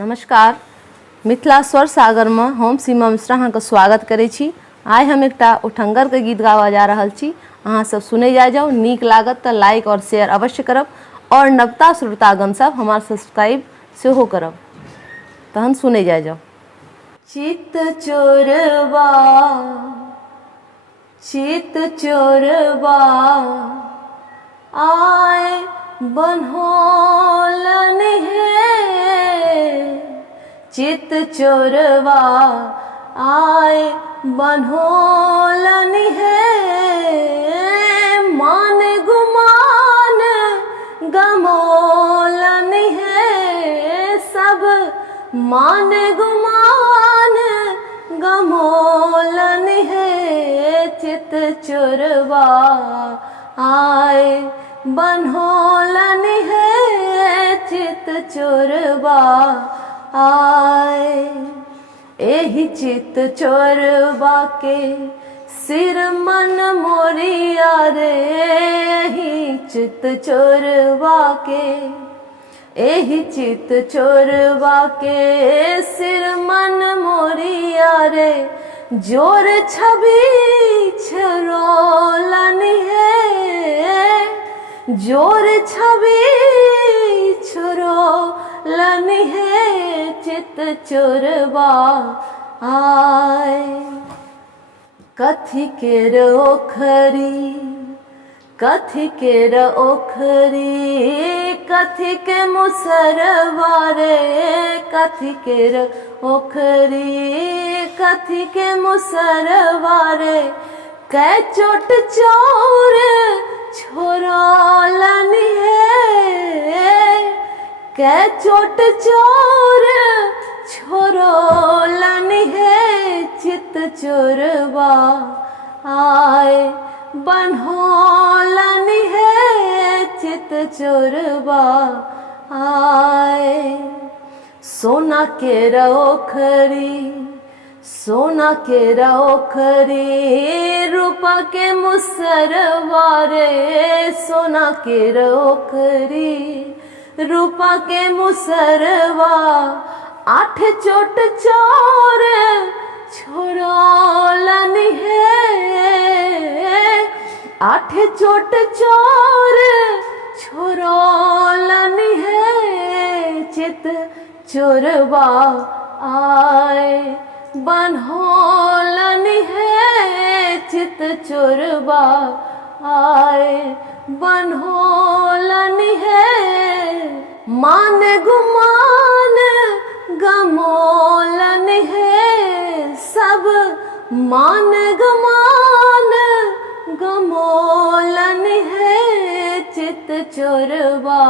नमस्कार। मिथिला स्वर सागर में हम सीमा मिश्रा अहाँ के स्वागत करै छी। आइ हम एकटा उठंगर के गीत गावा जा रहल छी। अहाँ सब सुनै जाओ, नीक लागत तो लाइक और शेयर अवश्य करब और नवता श्रोतागण सब हमार सब्सक्राइब सेहो करब। तहन सुनै जाओ। चित चोरबा आए बन्होलन है, चित चोरवा आए बन्होलन है, मान गुमान गमोलन है, सब मान गुमान गमोलन है, चित चोरवा आए बन्होलन है, चित चोरवा आए। एही चित चोरवा के सिर मन मोरिया रे, एही चित चोरवा के, एही चित चोरवा के सिर मन मोरिया रे, जोर छवि छरोलन है, जोर छवि छरोलन है, चित चोरवा आए। कथी केर ओखरी, कथी केर ओखरी, कथी के मुसरवा रे, कथी केर ओखरी, कथी के मुसरवा रे, कै चोट चोर छोरोलन है, कै चोट चोर छोरोलन है, चित चोरवा आए बन्होलन है, चित चोरवा आए। सोना के ओखरी, सोना के ओखरी, रूपा के मुसरवा रे, सोना के ओखरी, रूपा के मुसरवा, आठ चोट चोर छोरोलन है, आठ चोट चोर छोरोलन है, चित चोरवा आए बन्होलन है, चित चोरवा आए बन्होलन है, मान गुमान गमोलन है, सब मान गुमान गमोलन है, चित चोरवा